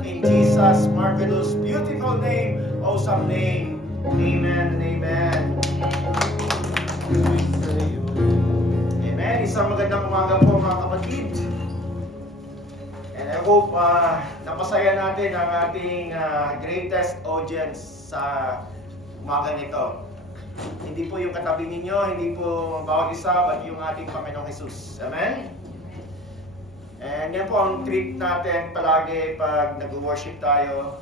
In Jesus' marvelous, beautiful name, awesome name. Amen and amen. Amen. Isang magandang umaga po mga kapatid. And I hope napasaya natin ang ating greatest audience sa umaga nito. Hindi po yung katabi ninyo, hindi po bawat isa, but yung ating Panginoong Jesus. Amen? And yan po ang treat natin palagi pag nag-worship tayo,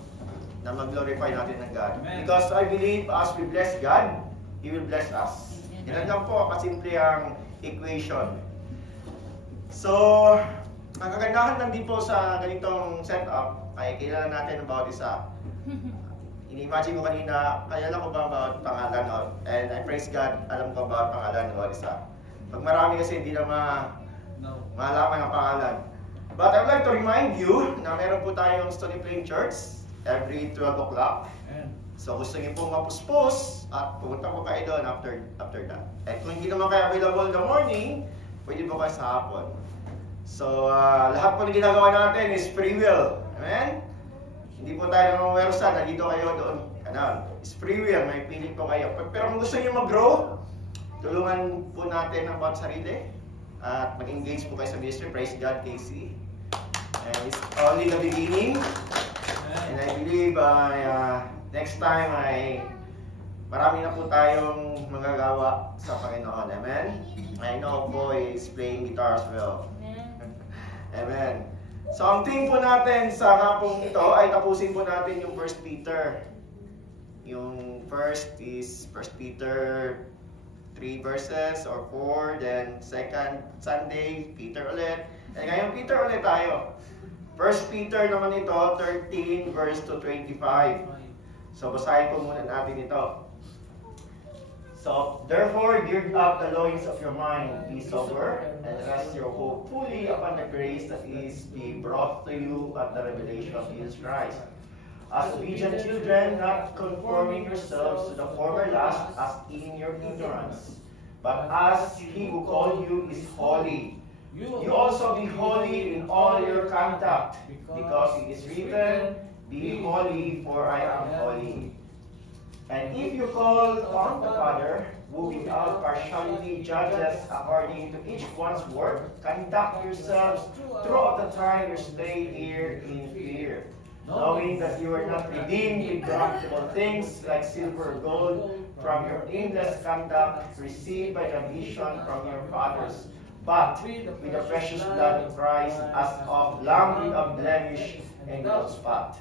na mag-glorify natin ng God. Amen. Because I believe as we bless God, He will bless us. Yan lang po, kasimple ang equation. So, ang kagandahan lang din po sa ganitong setup, ay kilala natin ang bawat isa. Ini-imagine ko kanina, kaya ko ba bawat pangalan? And I praise God, alam ko bawat pangalan ng bawat isa. Pag marami kasi hindi na malaman ang pangalan. But I would like to remind you na meron po tayong Stony Plain Church every 12 o'clock. So gusto niyo pong mapuspos at pumunta po kayo doon after that. At kung hindi naman kayo available in the morning, pwede po kayo sa hapon. So lahat po na ginagawa natin is free will. Amen? Hindi po tayo namamawersa, nandito kayo doon. Kanan. It's free will, may pilit po kayo. Pero kung gusto niyo mag-grow, tulungan po natin ang bawat sarili. At mag-engage po kayo sa ministry. Praise God, Casey. And it's only the beginning. And I believe next time ay marami na po tayong magagawa sa Panginoon. Amen? I know boy is playing guitar as well. Amen. So ang theme po natin sa hapong ito ay tapusin po natin yung 1 Peter. Yung first is 1 Peter 3 verses or 4, then second Sunday, Peter ulit. And ngayon Peter ulit tayo. 1 Peter naman ito, 13 verse to 25. So basahin po muna natin ito. So, therefore, gird up the loins of your mind, be sober, and rest your hope fully upon the grace that is be brought to you at the revelation of Jesus Christ. As obedient children, not conforming yourselves to the former lust as in your ignorance, but as He who called you is holy, you also be holy in all your conduct, because it is written, be holy, for I am holy. And if you call on the Father, who without partiality judges according to each one's work, conduct yourselves throughout the time you stay here in fear, knowing that you are not redeemed with corruptible things like silver or gold from your aimless conduct received by the vision from your fathers, but with the precious blood of Christ, as of lamb without blemish and without spot.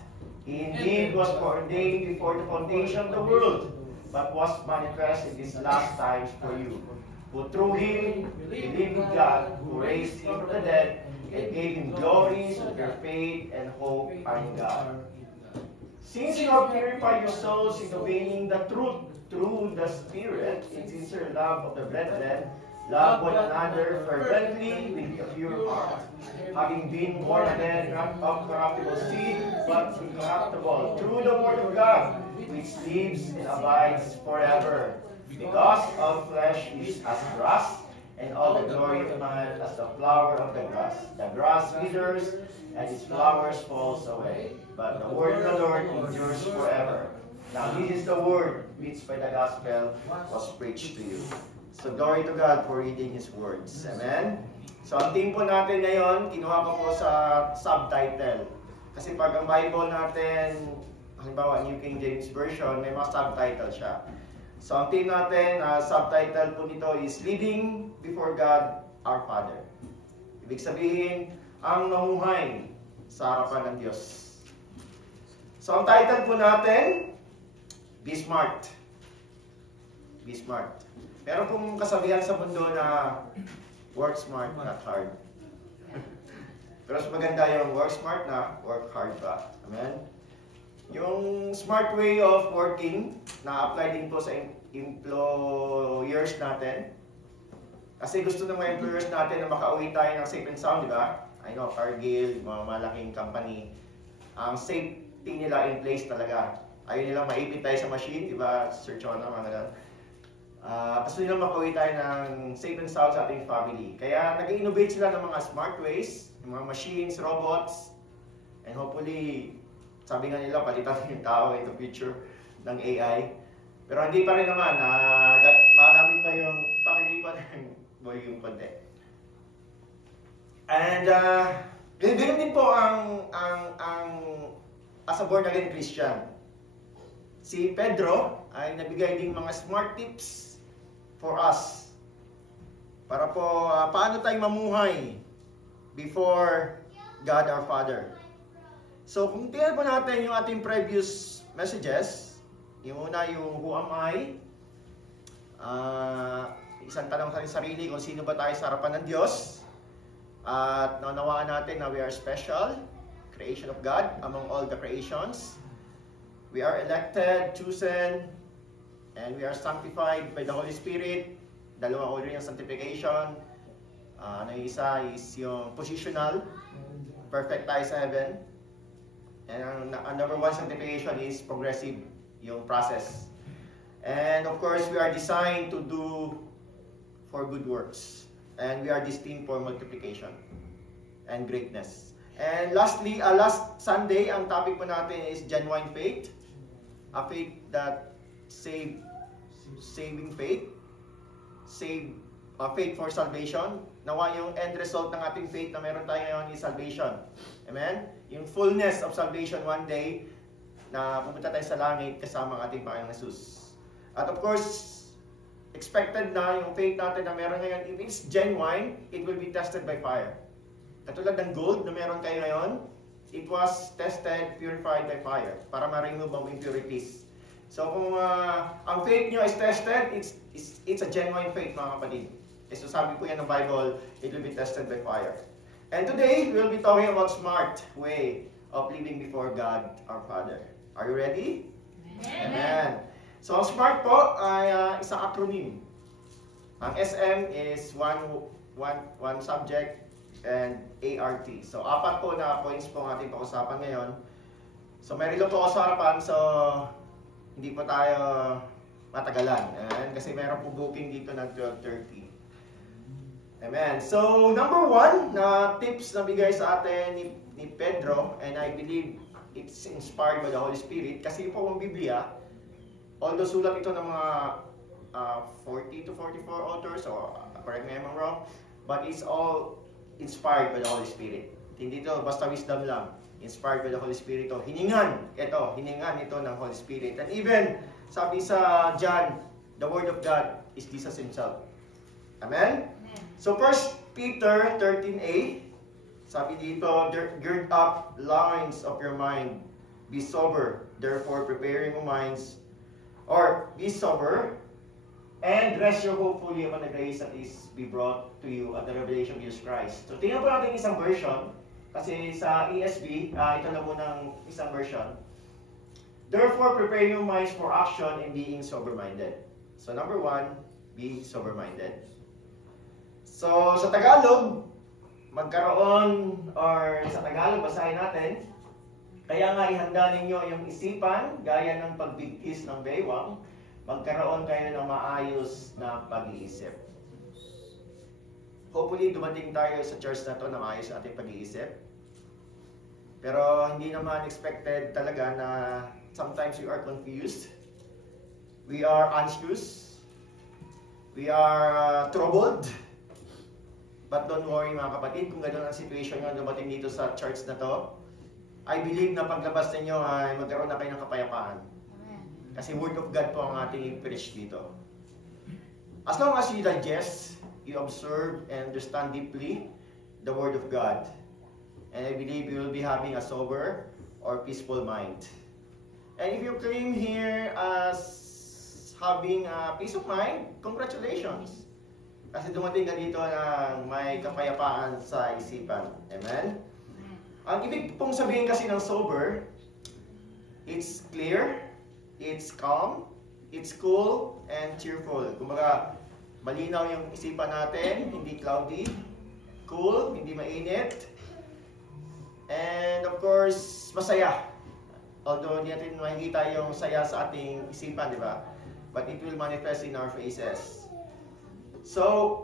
He indeed was ordained before the foundation of the world, but was manifest in these last times for you, who through Him believe in God, who raised Him from the dead, and gave Him glory, so that your faith and hope are in God. Since you have purified your souls in obeying the truth through the Spirit, in sincere love of the brethren, love one another fervently with a pure heart, having been born again, not of corruptible seed, but incorruptible, through the word of God, which lives and abides forever. Because all flesh is as grass, and all the glory of man as the flower of the grass. The grass withers, and its flowers falls away. But the word of the Lord endures forever. Now this is the word which by the gospel was preached to you. So glory to God for reading His words. Amen? So ang theme po natin ngayon, kinuha ko po sa subtitle. Kasi pag ang Bible natin, halimbawa New King James Version, may mga subtitle siya. So ang theme natin, subtitle po nito is Living Before God Our Father. Ibig sabihin, ang mamuhay sa harapan ng Diyos. So ang title po natin, Be Smart. Be Smart. Meron pong kasabihan sa mundo na work smart, not hard. Pero mas maganda yung work smart na work hard pa. Amen? Yung smart way of working, na-apply din po sa employers natin. Kasi gusto ng mga employers natin na makauwi tayo ng safe and sound, di ba? I know, Cargill, mga malaking company, ang safety nila in place talaga. Ayaw nilang maipit tayo sa machine, di ba? Sir Chona, mga ganun. Gusto nilang makauwi tayo ng safe and sound sa ating family. Kaya nag-innovate sila ng mga smart ways, ng mga machines, robots, and hopefully sabi nga nila, palitan yung tao in the future ng AI. Pero hindi pa rin naman, magamit pa yung pakilipan ng volume konti. And ganun din po ang as a born again Christian. Si Pedro ay nabigay din mga smart tips for us. Para po paano tayo mamuhay before God our Father. So kung tingnan po natin yung ating previous messages, yung una yung who am I? Isang tanong sa sarili kung sino ba tayo sa harapan ng Diyos. At naunawaan natin na we are special, creation of God among all the creations. We are elected, chosen, and we are sanctified by the Holy Spirit. Dalawang order yung sanctification. Yung isa is yung positional. Perfect tayo sa heaven. And ang number one sanctification is progressive, yung process. And of course, we are designed to do for good works. And we are destined for multiplication and greatness. And lastly, last Sunday, ang topic po natin is genuine faith. A faith that saving faith. Faith for salvation. Nawa yung end result ng ating faith na meron tayo ngayon is salvation. Amen? Yung fullness of salvation one day na pupunta tayo sa langit kasama ang ating Panginoong Jesus. At of course, expected na yung faith natin na meron ngayon, if it's genuine, it will be tested by fire. Katulad ng gold na meron kayo ngayon, it was tested, purified by fire para ma-remove ang impurities. So kung ang faith nyo is tested, it's a genuine faith, mga kapatid. So sabi po yan ng Bible, it will be tested by fire. And today, we will be talking about smart way of living before God, our Father. Are you ready? Amen. Amen. So ang SMART po ay isang acronym. Ang SM is one subject and ART. So apat po na points po ang ating pag-usapan ngayon. So may relo po ako sa harapan, so hindi po tayo matagalan. Amen? Kasi meron po booking dito ng 12:30. Amen. So number one na tips na bigay sa atin ni Pedro, and I believe it's inspired by the Holy Spirit, kasi po ang Biblia, although sulat ito ng mga 40 to 44 authors, so correct me if I'm wrong, but it's all inspired by the Holy Spirit. Hindi ito basta wisdom lang. Inspired by the Holy Spirit. Hiningan ito ng Holy Spirit. And even, sabi sa John, the Word of God is Jesus Himself. Amen? So 1 Peter 13a, sabi dito, gird up loins of your mind, be sober, therefore preparing your minds, or be sober, and rest your hope fully upon the grace that is be brought to you at the revelation of Jesus Christ. So tingnan po natin isang version, kasi sa ESV, ito na munang isang version. Therefore prepare your minds for action in being sober-minded. So number one, be sober-minded. So sa Tagalog, magkaroon, or sa Tagalog, basahin natin, kaya nga ihanda ninyo yung isipan, gaya ng pagbigkis ng baywang, magkaroon kayo ng maayos na pag-iisip. Hopefully, dumating tayo sa church na to na maayos ating pag-iisip. Pero hindi naman expected talaga na sometimes we are confused, we are anxious, we are troubled. But don't worry mga kapatid, kung gano'n ang situation nyo dumating dito sa church na to, I believe na paglabas ninyo ay magkaroon na kayo ng kapayapaan. Amen. Kasi Word of God po ang ating i-preach dito. As long as you digest, you observe and understand deeply the Word of God. And I believe you will be having a sober or peaceful mind. And if you came here as having a peace of mind, congratulations. Kasi dumating ka dito na may kapayapaan sa isipan. Amen? Ang ibig pong sabihin kasi ng sober, it's clear, it's calm, it's cool, and cheerful. Kumbaga, malinaw yung isipan natin, hindi cloudy, cool, hindi mainit, and of course, masaya. Although hindi natin makikita yung saya sa ating isipan, di ba? But it will manifest in our faces. So,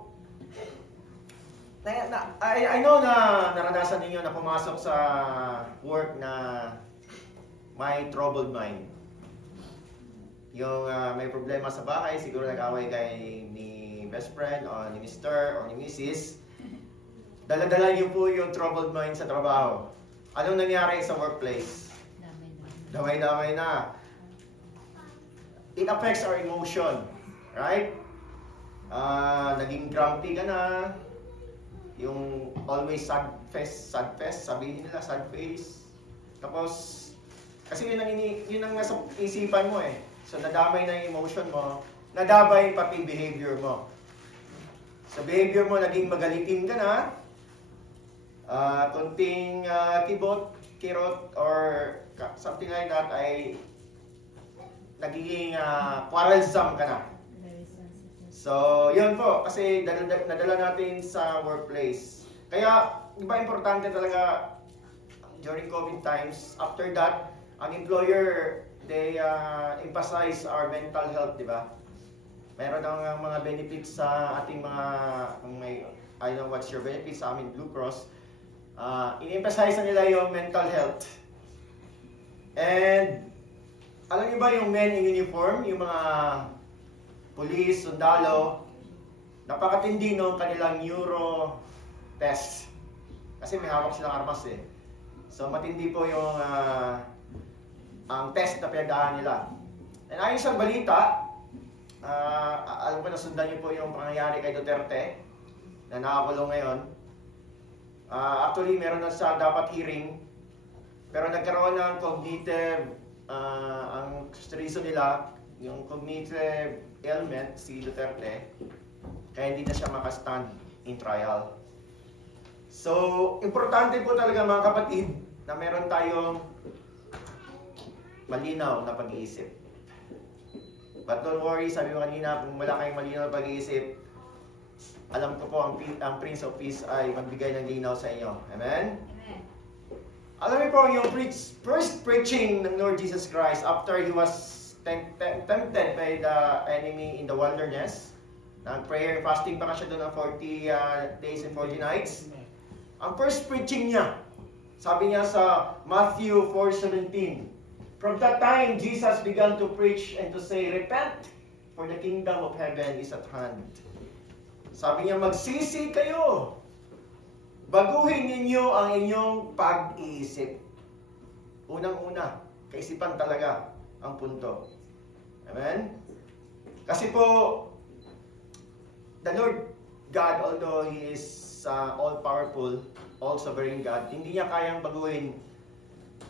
I know na naranasan ninyo na pumasok sa work na may troubled mind. Yung may problema sa bahay, siguro nag-away kay ni best friend o ni Mr. o ni Mrs. Dala-dala niyo po yung troubled mind sa trabaho. Anong nangyari sa workplace? Damay-damay na. It affects our emotion, right? Naging grumpy ka na. Yung always sad face, sabihin nila sad face. Tapos, kasi yun ang nasa isipan mo eh. So, nadamay na yung emotion mo, nadamay pati behavior mo. Sa behavior mo, naging magalitin ka na, kunting kirot, or something like that ay nagiging quarrelsome ka na. So, yun po, kasi nadala natin sa workplace. Kaya, iba importante talaga during COVID times, after that, ang employer, they emphasize our mental health, di ba? Meron ang mga benefits sa ating mga, I don't know what's your benefits sa amin, Blue Cross. In-emphasize na nila yung mental health. And, alam niyo ba yung men in uniform, yung mga police, sundalo, napakatindi ng kanilang neuro test. Kasi may hawak silang armas eh. So matindi po yung ang test na pinagdaan nila. And ayon sa balita, alam ko nasundan niyo po yung pangyayari kay Duterte na nakakulong ngayon. Actually, meron na sa dapat hearing, pero nagkaroon ng cognitive, ang reason nila, yung cognitive ailment si Duterte, kaya hindi na siya makastand in trial. So, importante po talaga mga kapatid na meron tayong malinaw na pag-iisip. But don't worry, sabi mo kanina, kung wala kayong malinaw na pag-iisip, alam ko po ang Prince of Peace ay magbigay ng linaw sa inyo. Amen? Amen. Alam niyo po yung first preaching ng Lord Jesus Christ after He was tempted by the enemy in the wilderness. Nag-prayer and fasting pa siya doon ng 40 days and 40 nights. Ang first preaching niya, sabi niya sa Matthew 4:17, from that time, Jesus began to preach and to say, repent, for the kingdom of heaven is at hand. Sabi niya, magsisi kayo. Baguhin ninyo ang inyong pag-iisip. Unang-una, kaisipan talaga ang punto. Amen? Kasi po, the Lord God, although He is all-powerful, all-sovereign God, hindi niya kayang baguhin,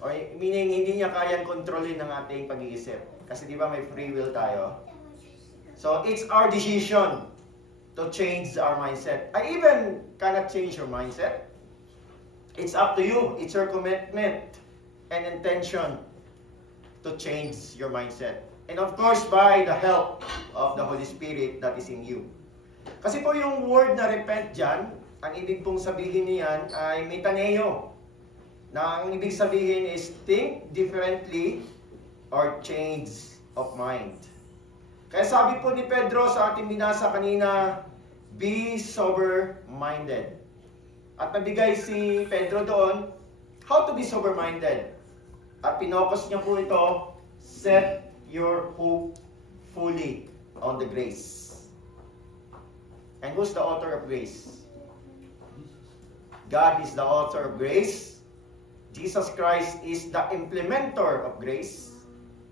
or meaning hindi niya kayang kontrolin ang ating pag-iisip. Kasi di ba may free will tayo? So, it's our decision to change our mindset. I even cannot change your mindset. It's up to you. It's your commitment and intention to change your mindset. And of course, by the help of the Holy Spirit that is in you. Kasi po yung word na repent dyan, ang ibig pong sabihin niyan ay metaneo. Na ang ibig sabihin is think differently or change of mind. Kaya sabi po ni Pedro sa ating binasa kanina, be sober-minded. At nabigay si Pedro doon, how to be sober-minded. At pinokos niya po ito, set your hope fully on the grace. And who's the author of grace? God is the author of grace. Jesus Christ is the implementer of grace.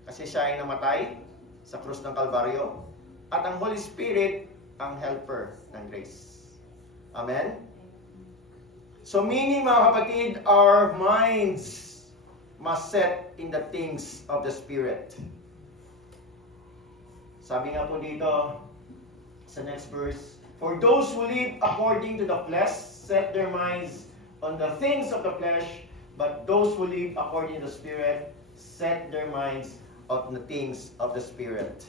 Kasi siya ay namatay sa krus ng Kalbaryo. At ang Holy Spirit ang helper ng grace. Amen? So meaning mga kapatid, our minds must set in the things of the Spirit. Sabi nga po dito sa next verse, for those who live according to the flesh set their minds on the things of the flesh, but those who live according to the Spirit set their minds on the things of the Spirit.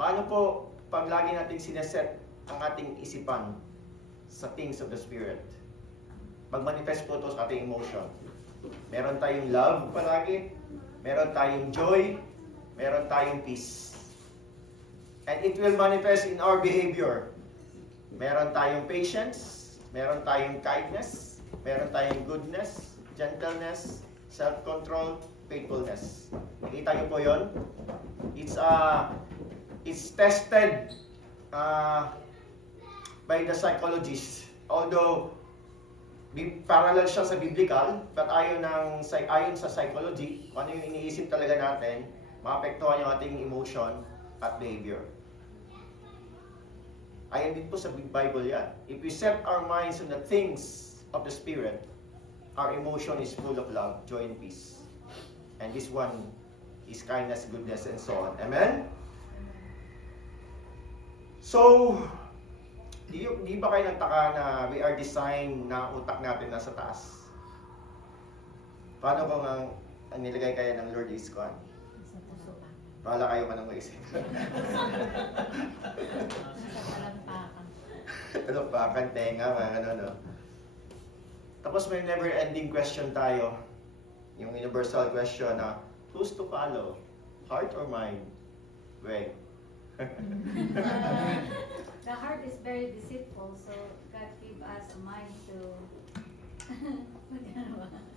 Paano po pag lagi natin sineset ang ating isipan sa things of the Spirit? Mag-manifest po ito sa ating emotion. Meron tayong love palagi, meron tayong joy, meron tayong peace. And it will manifest in our behavior. Meron tayong patience, meron tayong kindness, meron tayong goodness, gentleness, self-control, faithfulness. Nakita niyo po yun? It's tested by the psychologists. Although, parallel siya sa biblical, but ayon sa psychology, kung ano yung iniisip talaga natin, maapektuhan yung ating emotion at behavior. Ayon din po sa Bible yan. If we set our minds on the things of the Spirit, our emotion is full of love, joy, and peace. And this one is kindness, goodness, and so on. Amen? So, di ba kayo nagtaka na we are designed na utak natin nasa taas? Paano kung ang nilagay kaya ng Lord is kwan? Sa puso pa. Bahala kayo man ang maisip. Sa talampakan. Talampakan, tenga, mga ano, no? Tapos may never-ending question tayo. Yung universal question na, who's to follow? Heart or mind? Wait. The heart is very deceitful, so God give us a mind to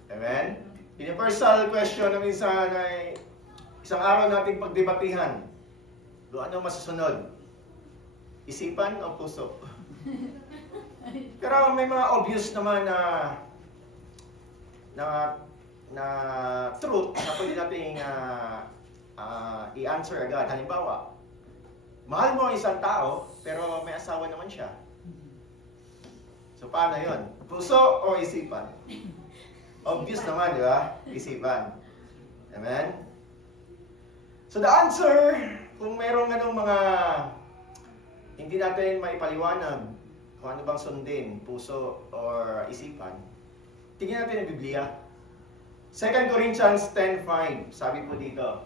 Amen? Universal question na minsan ay isang araw nating pagdebatihan. Doon ano masusunod? Isipan o puso? Pero may mga obvious naman na truth na pwede nating i-answer agad. Halimbawa, mahal mo ang isang tao, pero may asawa naman siya. So, paano yun? Puso o isipan? Obvious naman, di ba? Isipan. Amen? So, the answer, kung mayroong mga hindi natin maipaliwanag kung ano bang sundin, puso or isipan, tingnan natin ang Biblia. 2 Corinthians 10:5, sabi po dito,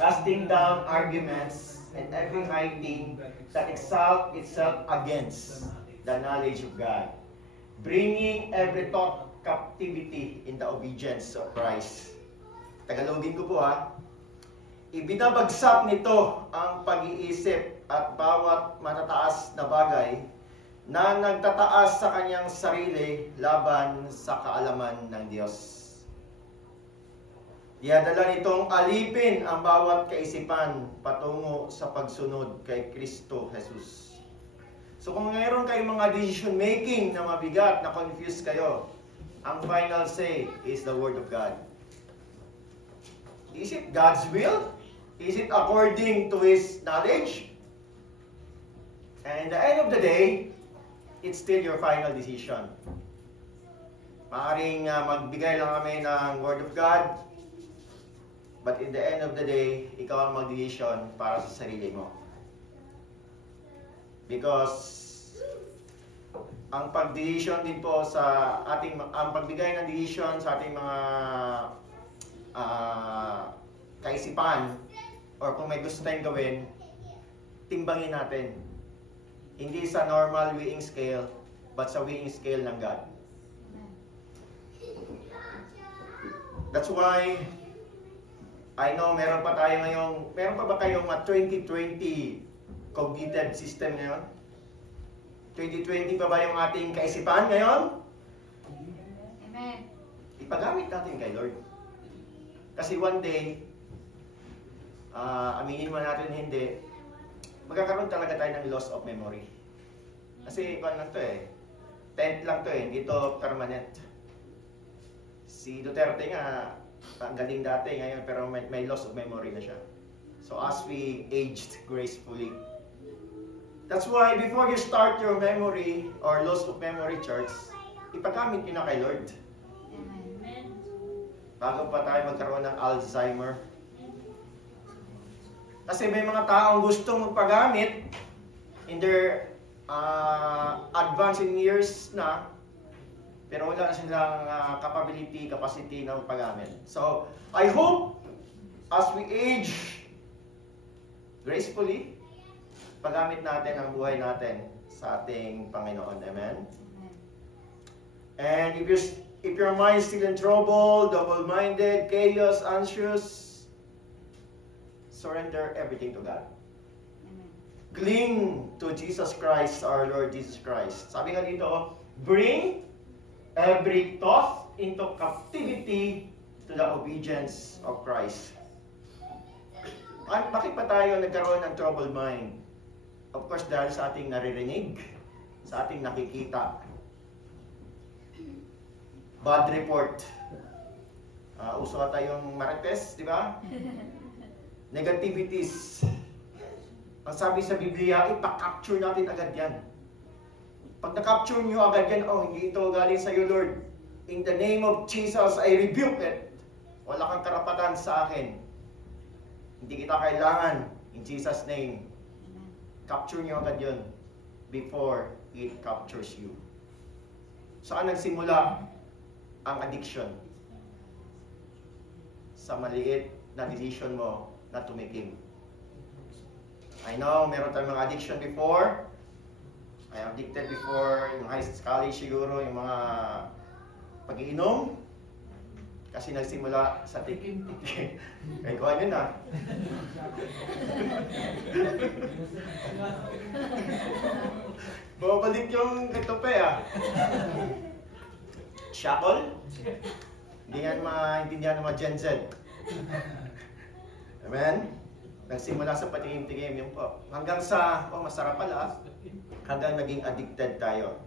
casting down arguments and every high thing that exalt itself against the knowledge of God, bringing every thought captivity in the obedience of Christ. Tagalogin ko po ha. Ibinabagsak nito ang pag-iisip at bawat matataas na bagay na nagtataas sa kanyang sarili laban sa kaalaman ng Diyos. Diyadala nitong alipin ang bawat kaisipan patungo sa pagsunod kay Kristo Jesus. So kung mayroon kayong mga decision making na mabigat, na confused kayo, ang final say is the Word of God. Is it God's will? Is it according to His knowledge? And at the end of the day, it's still your final decision. Maaring magbigay lang kami ng Word of God, but in the end of the day, ikaw ang mag-decision para sa sarili mo. Because ang pag-decision din po sa ang pagbigay ng decision sa ating mga kaisipan or kung may gusto tayong gawin, timbangin natin. Hindi sa normal weighing scale, but sa weighing scale ng God. That's why I know meron pa ba kayong 2020 cognitive system ngayon? 2020 pa ba yung ating kaisipan ngayon? Amen. Ipagamit natin kay Lord. Kasi one day, aminin man natin hindi, magkakaroon talaga tayo ng loss of memory. Kasi kung lang to tent lang to hindi to permanent. Si Duterte nga, ang galing dati ngayon, pero may loss of memory na siya. So as we aged gracefully, that's why before you start your memory or loss of memory church, ipagamit nyo na kay Lord. Amen. Bago pa tayo magkaroon ng Alzheimer. Kasi may mga taong gustong magpagamit in their advancing years na, pero wala na silang capacity na magpagamit. So, I hope as we age gracefully, paggamit natin ang buhay natin sa ating Panginoon. Amen? Amen. And if your mind is still in trouble, double-minded, chaos, anxious, surrender everything to God. Amen. Cling to Jesus Christ, our Lord Jesus Christ. Sabi nga dito, bring every thought into captivity the obedience of Christ. Bakit pa tayo nagkaroon ng troubled mind? Of course, dahil sa ating naririnig, sa ating nakikita. Bad report. Uso tayong marites, di ba? Negativities. Ang sabi sa Biblia, ipa-capture natin agad yan. Pag na-capture nyo agad yan, oh, hindi ito galing sa iyo, Lord. In the name of Jesus, I rebuke it. Wala kang karapatan sa akin. Hindi kita kailangan. In Jesus' name. Capture nyo agad yun before it captures you. Saan nagsimula ang addiction? Sa maliit na decision mo na tumikim. I know, meron tayong mga addiction before. I am addicted before, yung high college siguro, yung mga pag-iinom. Kasi nagsimula sa tikim. Kaya ko yun ah. Babalik yung katupe ah. Shackle? Hindi yan maintindihan ng mga Gen Z. Amen? Nagsimula sa patingin-tingin yun po. Hanggang sa, oh masarap pala, hanggang naging addicted tayo.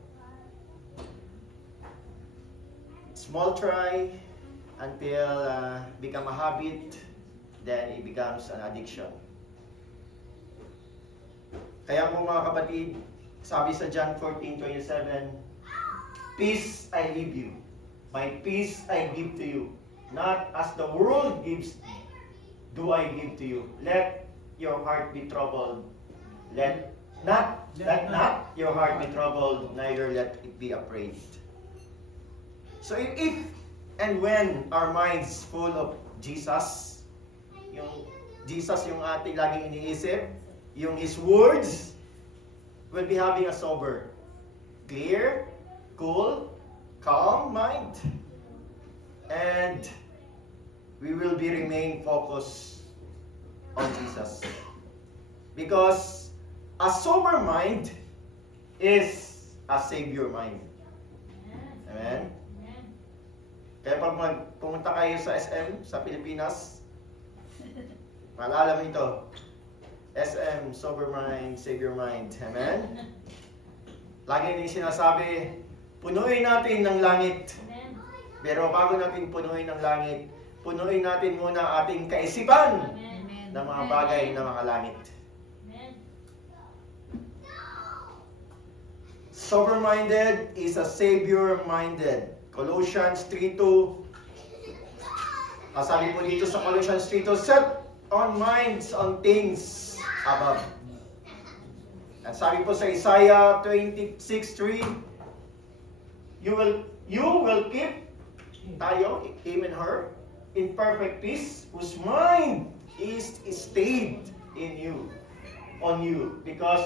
Small try until become a habit, then it becomes an addiction. Kaya po mga kapatid, sabi sa John 14:27, peace I leave you, my peace I give to you, not as the world gives do I give to you. Let your heart be troubled. Let not your heart be troubled, neither let it be afraid. So if and when our minds full of Jesus, yung Jesus yung ating laging iniisip, yung His words, we'll be having a sober, clear, cool, calm mind. And we will be remain focused on Jesus. Because a sober mind is a Savior mind. Amen? Kaya pag pumunta kayo sa SM, sa Pilipinas, maalala mo ito. SM, sober mind, Savior mind. Amen? Lagi din sinasabi, punuin natin ng langit. Pero bago natin punuin ng langit, punuin natin muna ating kaisipan ng mga bagay na mga langit. Sober-minded is a Savior-minded. Colossians 3:2. Sabi po dito sa Colossians 3:2, set on minds on things above. At sabi po sa Isaiah 26:3, you will keep tayo, him and her, in perfect peace, whose mind is stayed in you, on you, because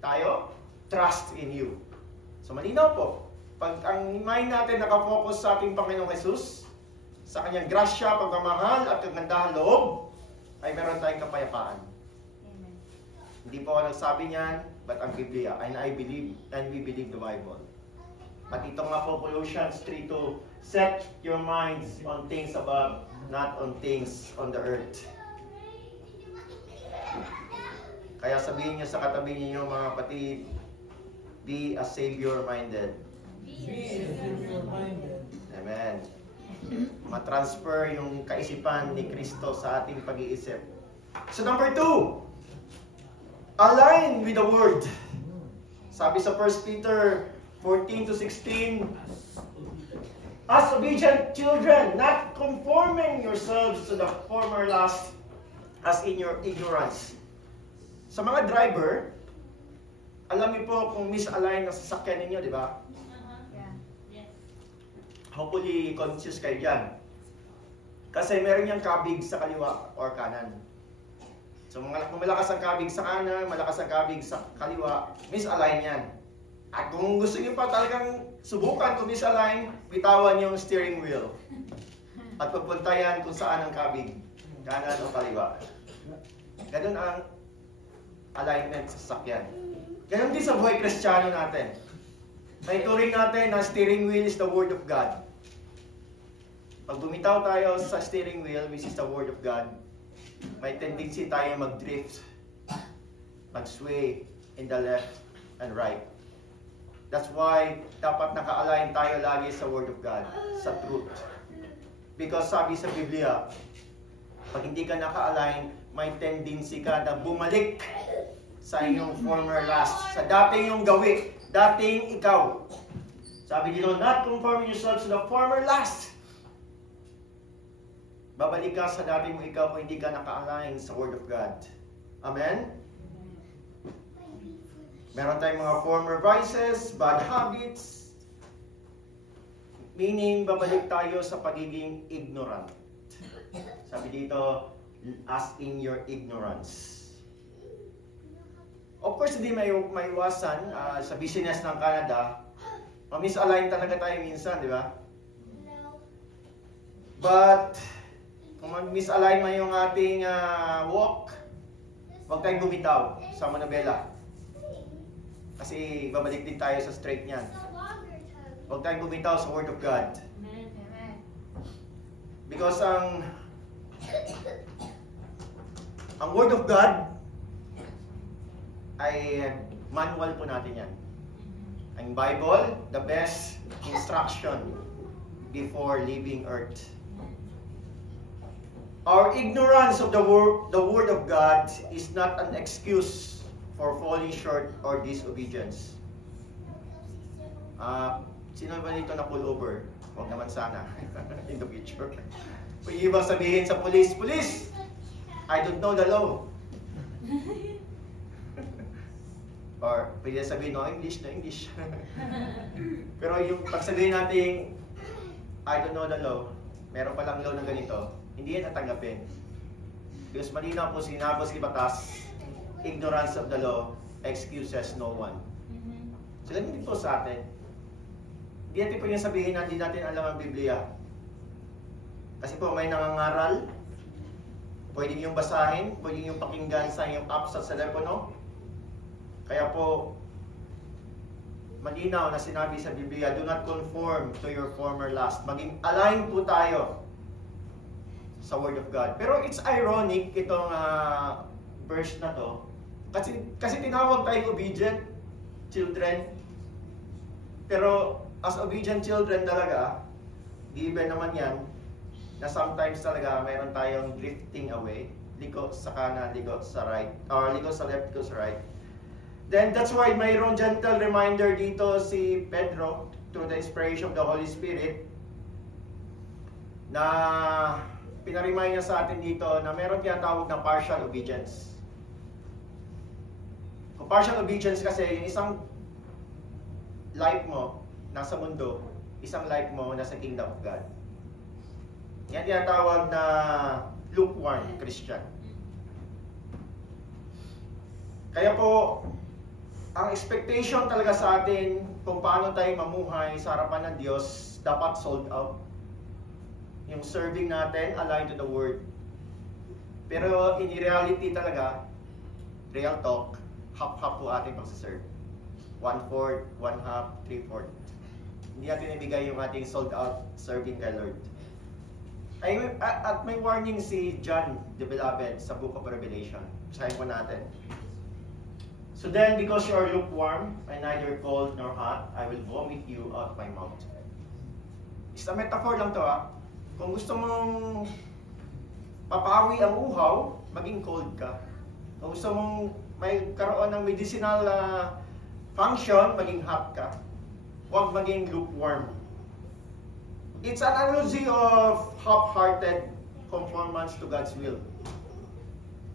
tayo, trust in you. So malinaw po, pag ang mind natin nakafocus sa ating Panginoong Jesus, sa kanyang grasya, pagmamahal at kagandahan loob, ay meron tayong kapayapaan. Amen. Hindi po ako nagsabi niyan, but ang Biblia, and I believe, and we believe the Bible. At ito nga po, Colossians 3:2, set your minds on things above, not on things on the earth. Kaya sabihin niyo sa katabi niyo mga kapatid, be a Savior-minded. Amen. Matransfer yung kaisipan ni Kristo sa ating pag-iisip. So number 2, align with the Word. Sabi sa 1 Peter 14-16, as obedient children, not conforming yourselves to the former lust as in your ignorance. Sa mga driver, alam niyo po kung misalign ang sasakyan ninyo, di ba? Hopefully, conscious kayo dyan. Kasi meron niyang kabig sa kaliwa or kanan. So, kung malakas ang kabig sa kanan, malakas ang kabig sa kaliwa, misalign yan. At kung gusto niyo pa talagang subukan kung misalign, bitawan yung steering wheel. At pagpuntayan kung saan ang kabig, kanan o kaliwa. Ganun ang alignment sa sasakyan. Ganun din sa buhay Kristiyano natin. May turing natin na steering wheel is the Word of God. Pag bumitaw tayo sa steering wheel, which is the Word of God, may tendency tayo mag-drift, mag-sway in the left and right. That's why dapat naka-align tayo lagi sa Word of God, sa truth. Because sabi sa Biblia, pag hindi ka naka-align, may tendency ka na bumalik sa iyong former lust, sa dating yung gawi, dating ikaw. Sabi dito, not conforming yourselves to the former lust. Babalik ka sa dating mo ikaw kung hindi ka naka-align sa Word of God. Amen? Meron tayong mga former vices, bad habits, meaning babalik tayo sa pagiging ignorant. Sabi dito, as in your ignorance. Of course, hindi may maiwasan sa business ng Canada. Ma-misalign talaga tayo minsan, di ba? But, kung mag-misalign man yung ating walk, huwag tayong bumitaw sa manobela. Kasi babalik din tayo sa straight niyan. Huwag tayong bumitaw sa Word of God. Amen. Because ang Word of God ay manual po natin yan. Ang Bible, the best instruction before leaving earth. Our ignorance of the word of God is not an excuse for falling short or disobedience. Sino ba dito na pull over? Huwag naman sana in the future. Kung ibang sabihin sa police, "Police, I don't know the law." Or pwede sabihin, no English. Pero yung pagsabihin natin, "I don't know the law," meron palang law na ganito, hindi yan natanggapin. Because malinaw po sinabos sa batas, ignorance of the law excuses no one. So ganun din po sa atin. Hindi natin po yung sabihin na hindi natin alam ang Biblia. Kasi po may nangangaral, pwede niyong basahin, pwede niyong pakinggan sa inyong app sa telepono. Kaya po, malinaw na sinabi sa Biblia, do not conform to your former lust. Maging align po tayo sa Word of God. Pero it's ironic itong verse na to. Kasi tinawag tayong obedient children. Pero as obedient children talaga, given naman yan, na sometimes talaga mayroon tayong drifting away. Liko sa kanan, liko sa right. Or liko sa left, liko sa right. Then that's why mayroon gentle reminder dito si Pedro through the inspiration of the Holy Spirit na pinaremind niya sa atin dito na meron tinatawag na partial obedience. Kung partial obedience kasi, yung isang life mo nasa mundo, isang life mo nasa kingdom of God. Yan tinatawag na lukewarm Christian. Kaya po, ang expectation talaga sa atin kung paano tayo mamuhay sa harapan ng Diyos, dapat sold out. Yung serving natin, aligned to the Word. Pero in reality talaga, real talk, half-half po ating pagsaserve. 1/4, 1/2, 3/4. Hindi natin ibigay yung ating sold out serving kay Lord. At may warning si John the Beloved sa Book of Revelation. Basahin po natin. So then, because you are lukewarm, and neither cold nor hot, I will vomit you out of my mouth. It's a metaphor lang to Kung gusto mong papawi ang uhaw, maging cold ka. Kung gusto mong may karoon ng medicinal function, maging hot ka. Huwag maging lukewarm. It's an analogy of half-hearted conformance to God's will.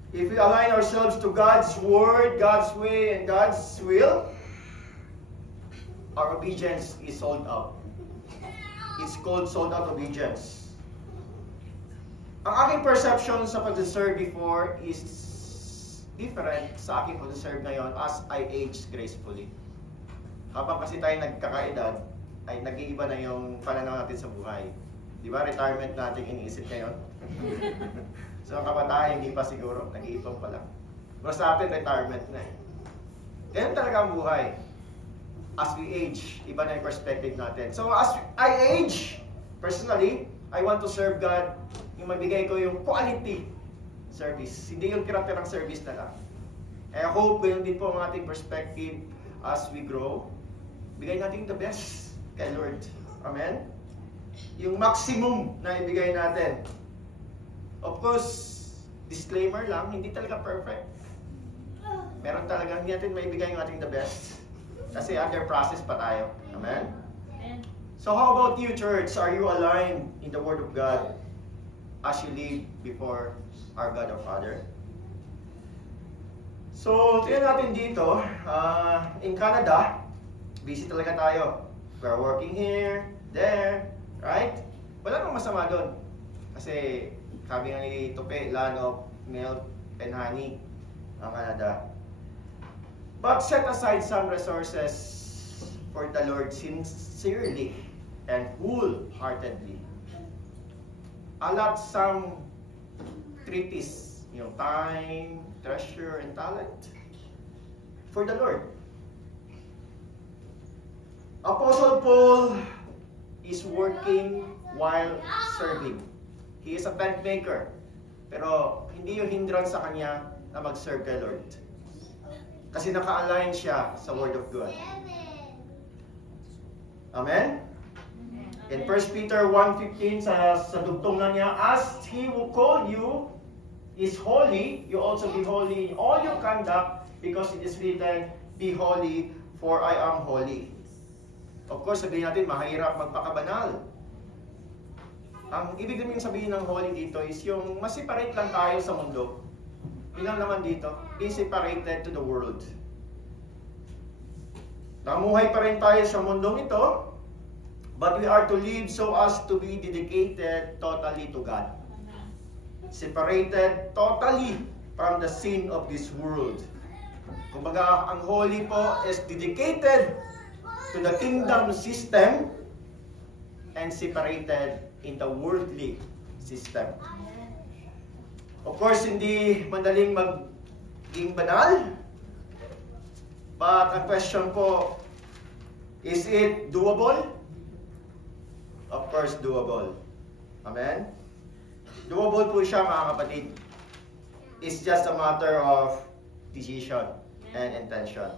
If we align ourselves to God's Word, God's way, and God's will, our obedience is sold out. It's called sold out obedience. Ang aking perception sa pag-serve before is different sa aking pag-serve ngayon as I age gracefully. Habang kasi tayo nagkakaedad, ay nag-iiba na yung pananaw natin sa buhay. Di ba? Retirement natin iniisip ngayon. So, kabataan, hindi pa siguro. Nag-iipon pa lang. Pero sa atin, retirement na eh. Ganyan talaga ang buhay. As we age, iba na yung perspective natin. So, as I age, personally, I want to serve God, yung magbigay ko yung quality service. Hindi yung tira-tirang service na lang. I hope ganyan din po ang ating perspective as we grow. Bigay natin the best kay Lord. Amen? Yung maximum na ibigay natin. Of course, disclaimer lang, hindi talaga perfect. Meron talaga, hindi natin maibigay yung ating the best. Kasi under process pa tayo. Amen? So how about you, church? Are you aligned in the Word of God as you live before our God our Father? So, tingnan natin dito, in Canada, busy talaga tayo. We're working here, there, right? Wala nang masama doon. Kasi, sabi nga ni Tope, land of milk and honey, ang Canada. But set aside some resources for the Lord sincerely and wholeheartedly. Allot some treatise, yung time, treasure, and talent for the Lord. Apostle Paul is working while serving. He is a tent maker. Pero hindi yung hindrance sa kanya na mag-serve kay Lord. Kasi naka-align siya sa Word of God. Amen? In 1 Peter 1:15, sa dugtong na niya, as He who called you is holy, you also be holy in all your conduct, because it is written, be holy, for I am holy. Of course, sabihin natin, mahirap magpakabanal. Ang ibig sabihin ng holy dito is yung mas-separate lang tayo sa mundo. Yun lang naman dito, be separated to the world. Namuhay pa rin tayo sa mundong ito, but we are to live so as to be dedicated totally to God. Separated totally from the sin of this world. Kumbaga, ang holy po is dedicated to the kingdom system and separated in the worldly system. Of course, hindi madaling maging banal. But ang question po, is it doable? Of course, doable. Amen? Doable po siya, mga kapatid. It's just a matter of decision and intention.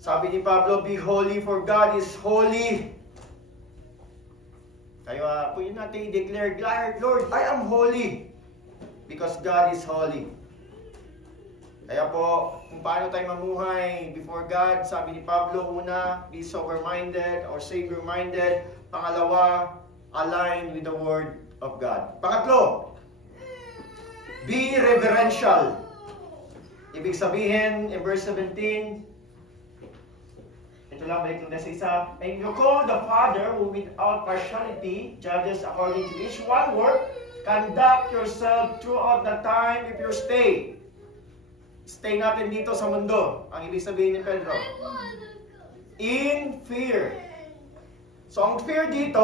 Sabi ni Pablo, be holy for God is holy. Kaya po yun natin i-declare, Lord, I am holy because God is holy. Kaya po, kung paano tayo mamuhay before God, sabi ni Pablo, una, be sober-minded or savior-minded. Pangalawa, align with the Word of God. Pangatlo, be reverential. Ibig sabihin, in verse 17, ito lang, balik lang sa isa. And you call the Father who without partiality judges according to each one work, conduct yourself throughout the time of your stay. Stay natin dito sa mundo. Ang ibig sabihin ni Pedro. In fear. So ang fear dito,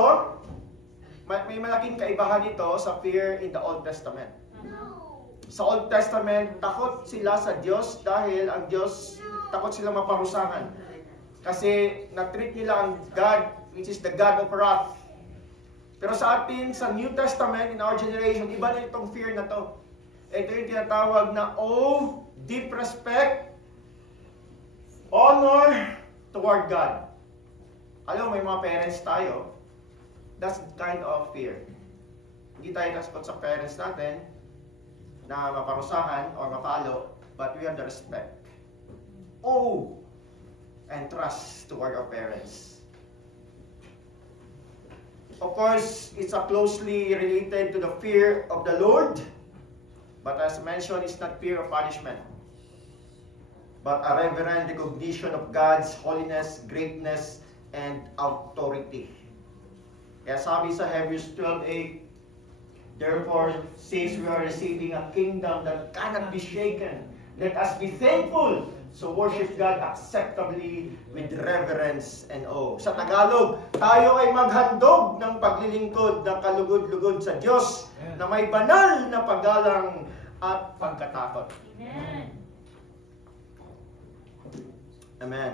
may malaking kaibahan dito sa fear in the Old Testament. Sa Old Testament, takot sila sa Diyos dahil ang Diyos, takot sila maparusahan. Kasi na-treat nila ang God, which is the God of wrath. Pero sa atin, sa New Testament, in our generation, iba na itong fear na to. Ito yung tinatawag na awe, deep respect, honor toward God. Alam mo, may mga parents tayo, that's the kind of fear. Hindi tayo naspot sa parents natin na maparusahan or mapalo, but we have the respect, awe, and trust toward our parents. Of course, it's closely related to the fear of the Lord, but as mentioned, it's not fear of punishment, but a reverent recognition of God's holiness, greatness, and authority. Kaya sabi sa Hebrews 12:8, therefore, since we are receiving a kingdom that cannot be shaken, let us be thankful, so worship God acceptably with reverence and awe. Sa Tagalog, tayo ay maghandog ng paglilingkod na kalugod-lugod sa Diyos na may banal na paggalang at pagkatakot. Amen. Amen.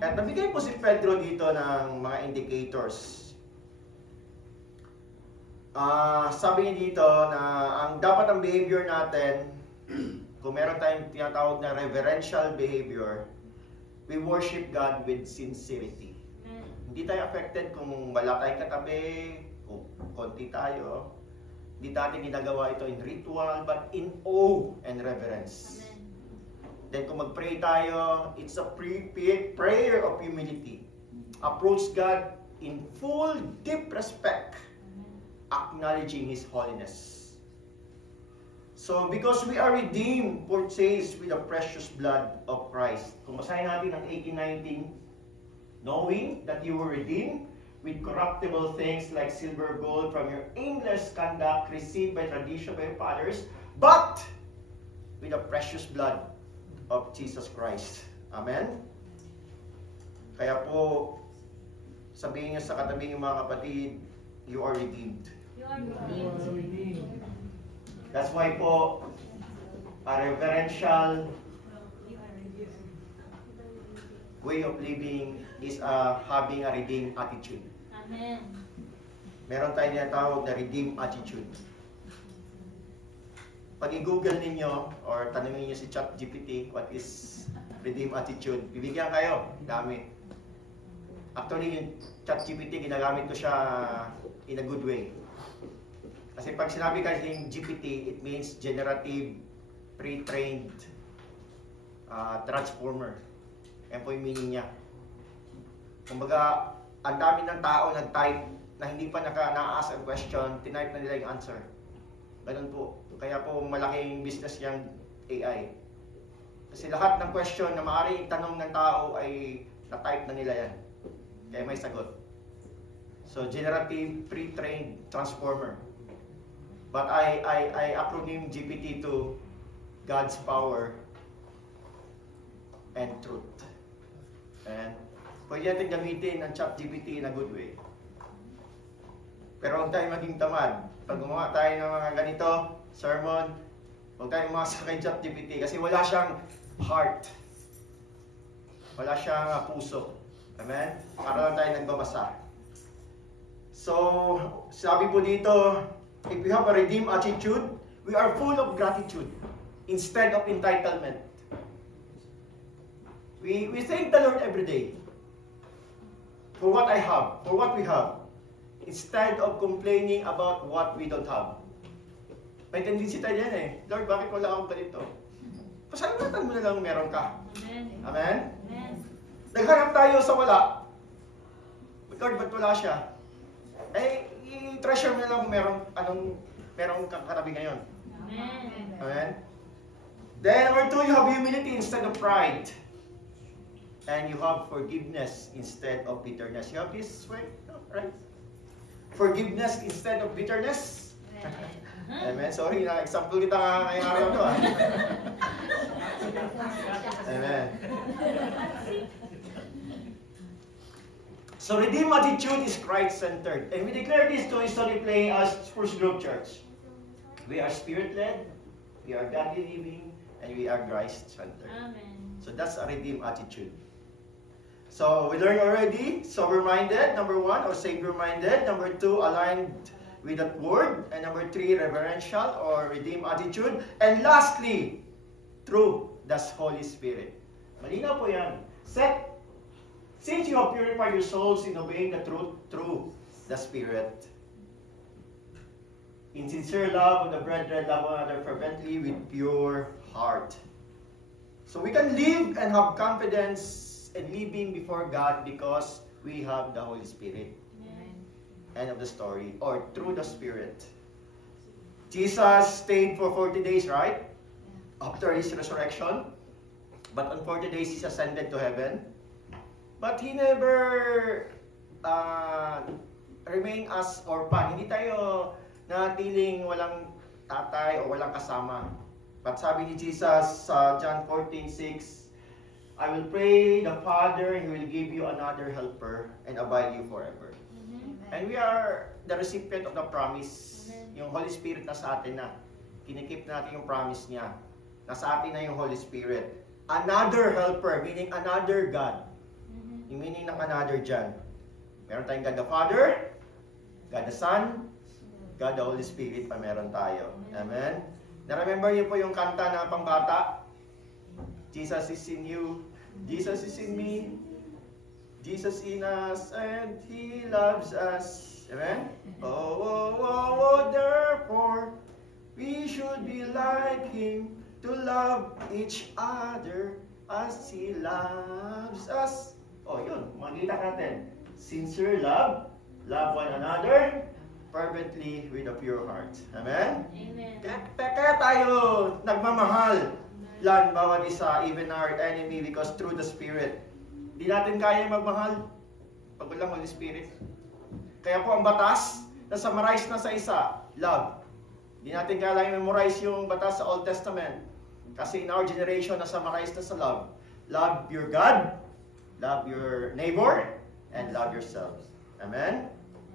At nabigay po si Pedro dito ng mga indicators. Sabi niya dito na dapat ang behavior natin, kung meron tayong tinatawag na reverential behavior, we worship God with sincerity. Hindi tayo affected kung wala tayong katabi, kung konti tayo. Hindi natin ginagawa ito in ritual, but in awe and reverence. Amen. Then kung mag-pray tayo, it's a prayer of humility. Approach God in full, deep respect, acknowledging His holiness. So, because we are redeemed, purchased with the precious blood of Christ. Kung basahin natin ang 18:19, knowing that you were redeemed with corruptible things like silver, gold from your aimless conduct received by tradition by your fathers, but with the precious blood of Jesus Christ. Amen? Kaya po, sabihin niyo sa katabi ng mga kapatid, you are redeemed. You are redeemed. That's why po, a reverential way of living is having a redeemed attitude. Amen. Meron tayong tinatawag na redeemed attitude. Pag i-google ninyo or tanungin niyo si ChatGPT what is redeemed attitude, bibigyan kayo. Dami. Actually, yung ChatGPT, ginagamit ko siya in a good way. Kasi pag sinabi kasi yung GPT, it means generative, pre-trained transformer. Yan po yung meaning niya. Kumbaga, ang dami ng tao nag-type na hindi pa na-ask ang question, tinype na nila yung answer. Ganun po. Kaya po malaking business yung AI. Kasi lahat ng question na maaaring itanong ng tao ay na-type na nila yan. Kaya may sagot. So, generative, pre-trained transformer. But I acronym GPT to God's power and truth. And pwede natin gamitin ang ChatGPT in a good way. Pero huwag tayo maging tamad. Pag gumawa tayo ng mga ganito, sermon, huwag tayo umasa kay ChatGPT kasi wala siyang heart. Wala siyang puso. Amen? Para lang tayo nagbabasa. So, sabi po dito, if we have a redeemed attitude, we are full of gratitude instead of entitlement. We thank the Lord every day for what I have, for what we have, instead of complaining about what we don't have. May tendency tayo yan eh. Lord, bakit wala akong ganito? Pasalamatan mo na lang meron ka. Amen. Amen? Amen. Naghanap tayo sa wala. Lord, ba't wala siya? Eh, i-treasure mo na lang kung merong katabi ngayon. Amen. Amen? Then, number 2, you have humility instead of pride. And you have forgiveness instead of bitterness. You have this way? No, right? Forgiveness instead of bitterness. Amen. Sorry, na-example kita nga ngayong araw to. Amen. So, redeemed attitude is Christ-centered. And we declare this to History Play as First Group Church. We are Spirit-led, we are godly living, and we are Christ-centered. Amen. So, that's a redeemed attitude. So, we learned already, sober-minded, number 1, or Savior-minded. Number 2, aligned with that word. And number 3, reverential or redeemed attitude. And lastly, through the Holy Spirit. Malinaw po yan. Since you have purified your souls in obeying the truth through the Spirit. In sincere love of the brethren, love one another fervently with pure heart. So we can live and have confidence and living before God because we have the Holy Spirit. Amen. End of the story. Or through the Spirit. Jesus stayed for 40 days, right? After his resurrection. But on 40 days, he ascended to heaven. But he never remained as orphan. Hindi tayo natiling walang tatay o walang kasama. But sabi ni Jesus sa John 14:6, I will pray the Father and He will give you another helper and abide you forever. And we are the recipient of the promise. Yung Holy Spirit na sa atin na. Kinikip natin yung promise niya. Nasa atin na yung Holy Spirit. Another helper, meaning another God. Yung meaning ng another dyan. Meron tayong God the Father, God the Son, God the Holy Spirit pa meron tayo. Amen? Na-remember niyo po yung kanta na pangbata? Jesus is in you, Jesus is in me, Jesus in us, and He loves us. Amen? Oh, oh, oh, oh, therefore, we should be like Him to love each other as He loves us. Oh, yun. Makikita natin. Sincere love, love one another, fervently with a pure heart. Amen? Amen. Kaya tayo nagmamahal lang bawat isa, even our enemy, because through the Spirit. Di natin kaya magmahal pag walang Holy Spirit. Kaya po ang batas na summarize na sa isa, love. Di natin kaya memorize yung batas sa Old Testament. Kasi in our generation na summarize na sa love. Love your God, love your neighbor, and love yourself. Amen?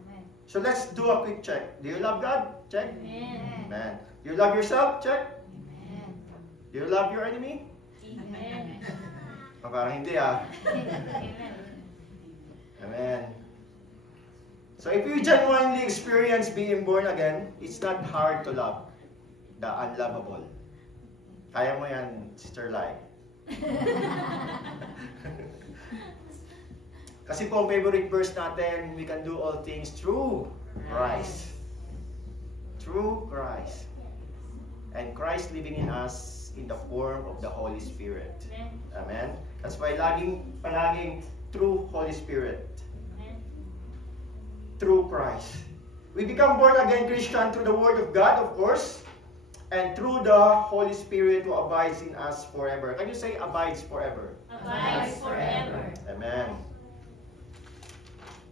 Amen. So let's do a quick check. Do you love God? Check. Amen. Amen. Do you love yourself? Check. Amen. Do you love your enemy? Amen. Parang hindi ah. Amen. Amen. So if you genuinely experience being born again, it's not hard to love the unlovable. Kaya mo yan, Sister Lai. Kasi po ang favorite verse natin, we can do all things through Christ. Through Christ. And Christ living in us in the form of the Holy Spirit. Amen? That's why palaging through Holy Spirit. Through Christ. We become born again Christian through the Word of God, of course, and through the Holy Spirit who abides in us forever. Can you say abides forever? Abides forever. Amen.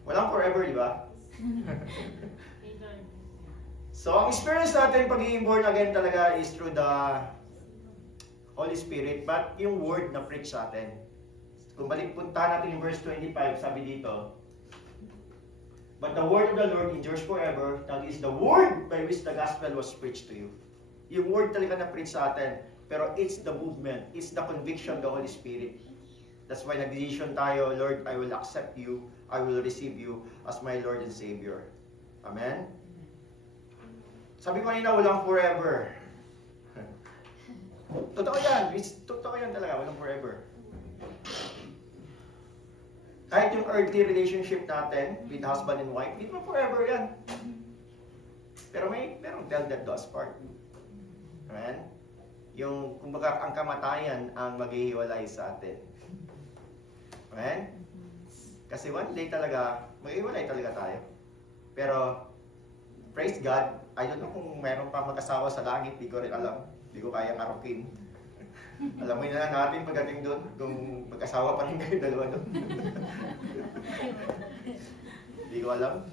Walang forever, di ba? So, ang experience natin pagiging born again talaga is through the Holy Spirit, but yung word na preach sa atin. Kung punta natin yung verse 25, sabi dito, but the word of the Lord endures forever. That is the word by which the gospel was preached to you. Yung word talaga na preach sa atin, pero it's the movement, it's the conviction of the Holy Spirit. That's why nag-decision tayo, Lord, I will accept you, I will receive you as my Lord and Savior. Amen? Sabi ko kanina, walang forever. Totoo yan. Totoo yan talaga. Walang forever. Kahit yung earthly relationship natin with husband and wife, hindi naman forever yan. Pero merong till death do us part. Amen? Yung, kumbaga, ang kamatayan ang maghihiwalay sa atin. Amen? Kasi one day talaga, maghihiwalay talaga tayo. Pero, praise God, I don't know kung mayroon pa mag-asawa sa langit, di ko rin alam. Di ko kaya karukin. Alamin na lang natin pagdating doon, kung mag-asawa pa rin kayo dalawa doon. Di ko alam.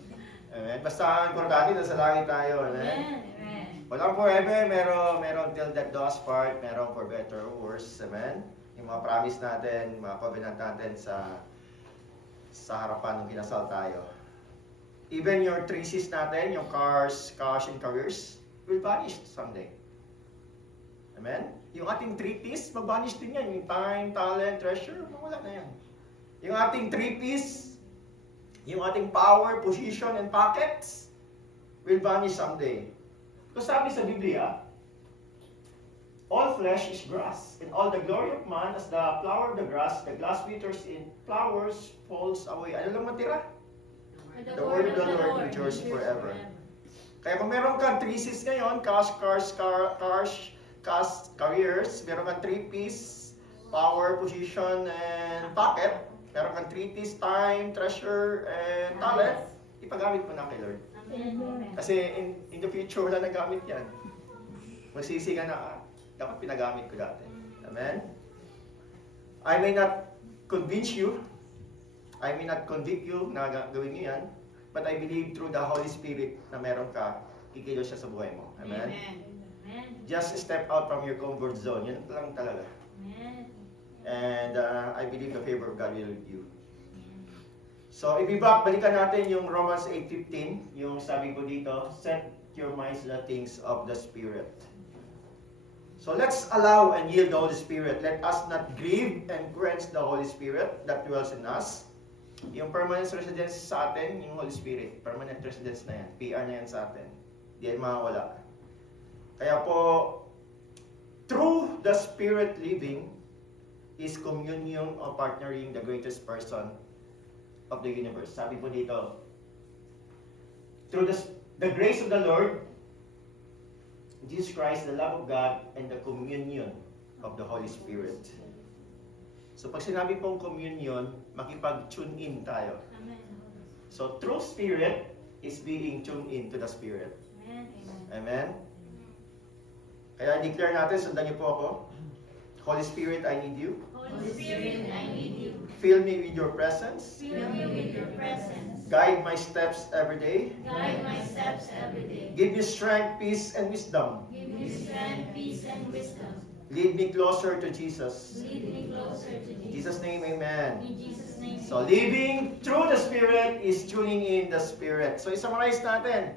Amen. Basta importante na sa langit tayo. Amen. Walang forever, meron till death do us part, meron for better or worse. Amen. Yung mga promise natin, mga covenant natin sa harapan ng kinasal tayo. Even your treaties natin, yung cars, cash, and careers, will vanish someday. Amen? Yung ating treaties, mag-vanish din yan. Yung time, talent, treasure, mawala na yan. Yung ating treaties, yung ating power, position, and pockets, will vanish someday. Kasi sabi sa Biblia, all flesh is grass, and all the glory of man as the flower of the grass withers in flowers falls away. Ano lang matira? The word of the Lord endures forever. Kaya kung meron kang treaties ngayon, cash, cars, careers, meron kang three-piece, power, position, and pocket, meron kang three-piece, time, treasure, and talent, ipagamit mo na kay Lord. Kasi in the future, wala nang gamit yan. Magsisi ka na, dapat pinagamit ko dati. Amen? I may not convince you, I may not convict you na gawin niyo yan, but I believe through the Holy Spirit na meron ka, kikilos siya sa buhay mo. Amen? Amen. Just step out from your comfort zone. Yan lang talaga. Amen. And I believe the favor of God will with you. So, balikan natin yung Romans 8:15, yung sabi ko dito, set your minds on the things of the Spirit. So, let's allow and yield the Holy Spirit. Let us not grieve and quench the Holy Spirit that dwells in us. Yung permanent residence sa atin, yung Holy Spirit, permanent residence na yan. PR na yan sa atin. Di yan makawala. Kaya po, through the Spirit living is communion or partnering the greatest person of the universe. Sabi po dito, through the grace of the Lord, Jesus Christ, the love of God, and the communion of the Holy Spirit. So pag sinabi pong communion, makipag-tune in tayo. Amen. So true Spirit is being tuned in to the Spirit. Amen. Amen? Kaya declare natin, sundan niyo po ako. Holy Spirit, I need you. Holy Spirit, I need you. Fill me with your presence. Fill me with your presence. Guide my steps every day. Guide my steps every day. Give me strength, peace, and wisdom. Give me strength, peace, and wisdom. Lead me closer to Jesus. Lead me closer to In Jesus. Jesus' name, amen. In Jesus' name. So living through the Spirit is tuning in the Spirit. So i-summarize natin.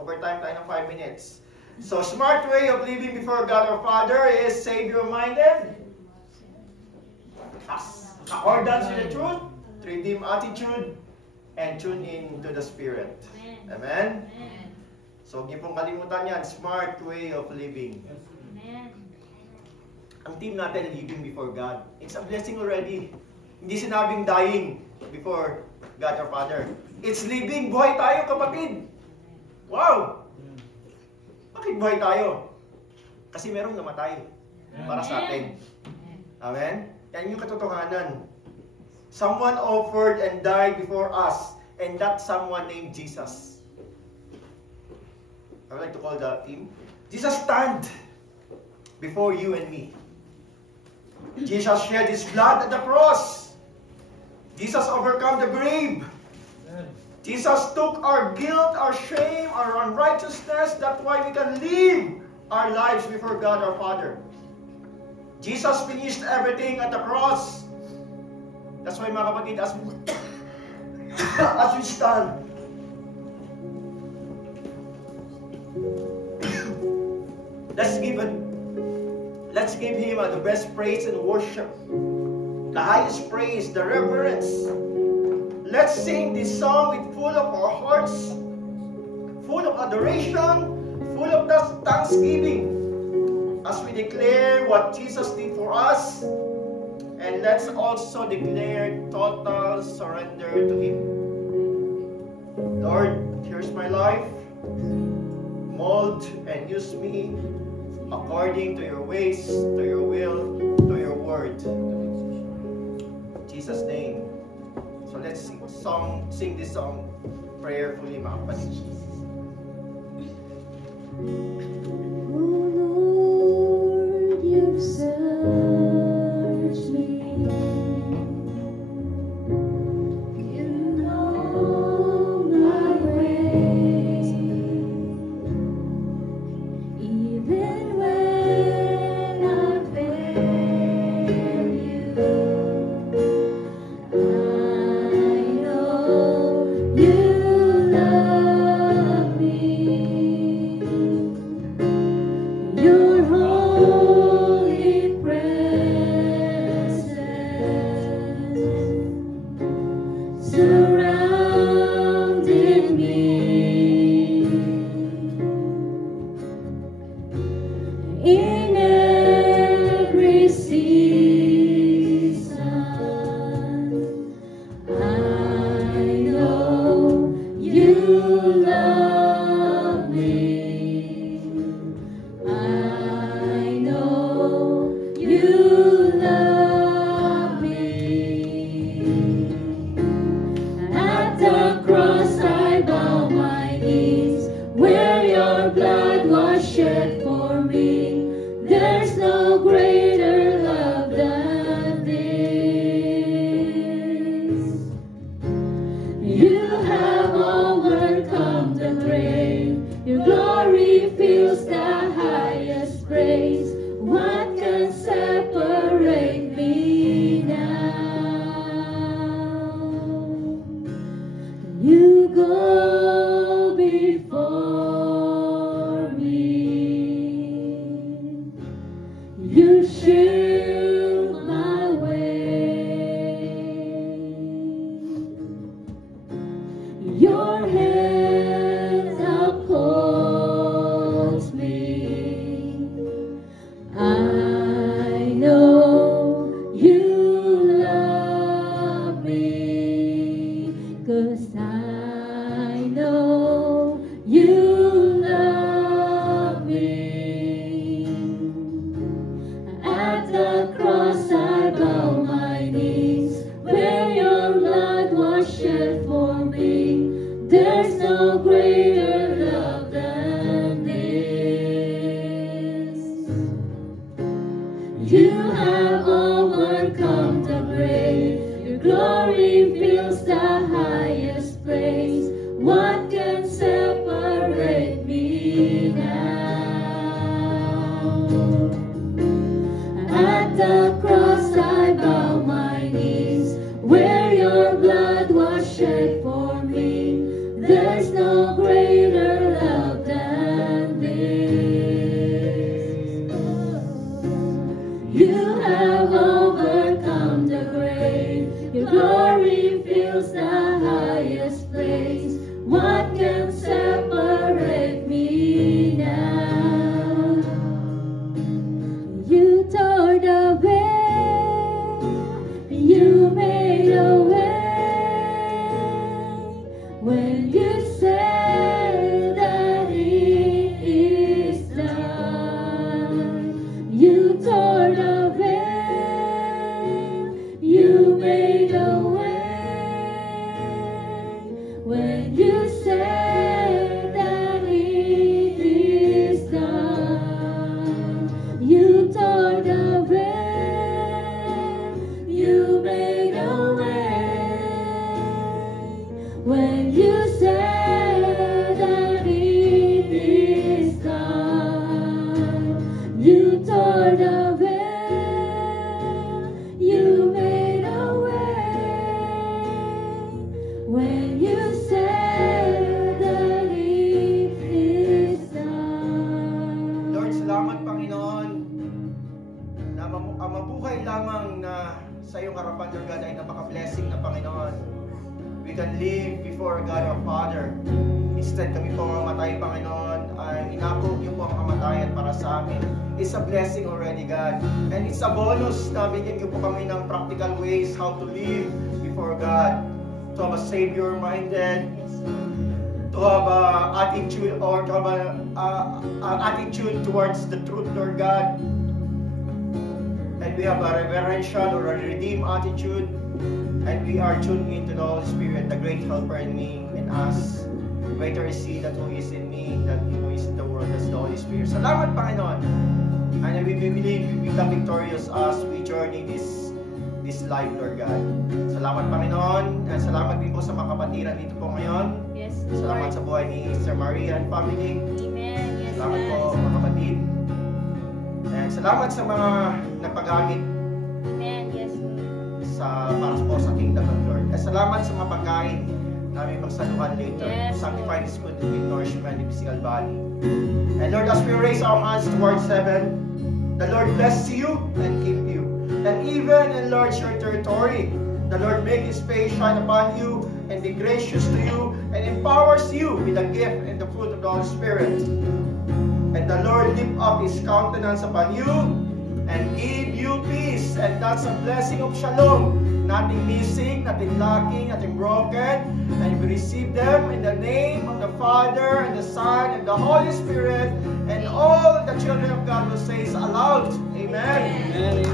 Overtime tayo ng 5 minutes. So smart way of living before God our Father is Savior-minded, accordance with the truth, redeem attitude, and tune in to the Spirit. Amen? Amen. So huwag niyo pong kalimutan yan. Smart way of living. Amen. Ang team natin living before God. It's a blessing already. Hindi sinabing dying before God our Father. It's living. Buhay tayo, kapatid. Wow! Bakit buhay tayo? Kasi merong namatay para sa atin. Amen? Yan yung katotohanan. Someone offered and died before us, and that someone named Jesus. I would like to call the team. Jesus stand before you and me. Jesus shed His blood at the cross. Jesus overcome the grave. Jesus took our guilt, our shame, our unrighteousness. That's why we can live our lives before God our Father. Jesus finished everything at the cross. That's why, mga kapatid, as we stand, let's give Him the best praise and worship, the highest praise, the reverence. Let's sing this song with full of our hearts, full of adoration, full of thanksgiving, as we declare what Jesus did for us, and let's also declare total surrender to Him. Lord, here's my life. Mold and use me according to your ways, to your will, to your word. In Jesus' name. So let's sing this song prayerfully, mga kapatid. Oh Lord, you've searched me. You know my ways. Even when I fail you, I know you love me. Your holy presence surrounded me in every season. I know you love me. I know you love me. At the cross I bow my knees, where your blood was shed for me. There's no greater love than this. You have overcome the grave. Your glory fills the highest praise. What can separate me now? You go before me. glory fills the highest place. What can separate me now? At the cross I bow my knees, where your blood was shed for me. There's no greater love than this. You have overcome the grave. Your glory fills the highest place. What can separate me now? You tore the veil. You made a way. When you said that it is done, you tore the veil, you made a way. When you said that it is done, you tore the veil, you made a way. When you said that it is done, you tore the veil, you made a way. When you said that it is done. Lord, salamat Panginoon na mabuhay lamang na sa iyong harapan, Lord God, ay napaka-blessing na Panginoon. We can live before God our Father. Instead kami po mamatay, Panginoon, ay inako niyo po ang kamatayan para sa amin. It's a blessing already, God. And it's a bonus na bigyan niyo po kami ng practical ways how to live before God. To have a Savior-minded, to have a attitude or to have an attitude towards the truth, Lord God. And we have a reverential or a redeemed attitude. And we are tuned into the Holy Spirit, the great helper in me and us. Greater is He that who is in me than He who is in the world. That's the Holy Spirit. Salamat, Panginoon. And we believe we become victorious as we journey this life, Lord God. Salamat, Panginoon. And salamat din po sa mga kapatiran dito po ngayon. Yes, Salamat sa buhay ni Sister Maria and family. Amen. Yes, Salamat po, Lord. mga kapatid. And salamat sa mga nagpagamit Amen. Yes, Lord. para po sa kingdom of Lord. At salamat sa mga pagkain namin pagsaluhan later. Yes, Sanctify this food to give nourishment in physical body. And Lord, as we raise our hands towards heaven, the Lord bless you and keep you. And even enlarge your territory. The Lord make His face shine upon you and be gracious to you and empowers you with the gift and the fruit of the Holy Spirit. And the Lord lift up His countenance upon you and give you peace. And that's a blessing of shalom. Nothing missing, nothing lacking, nothing broken. And we receive them in the name of the Father and the Son and the Holy Spirit. And all the children of God will say aloud, Amen. Amen.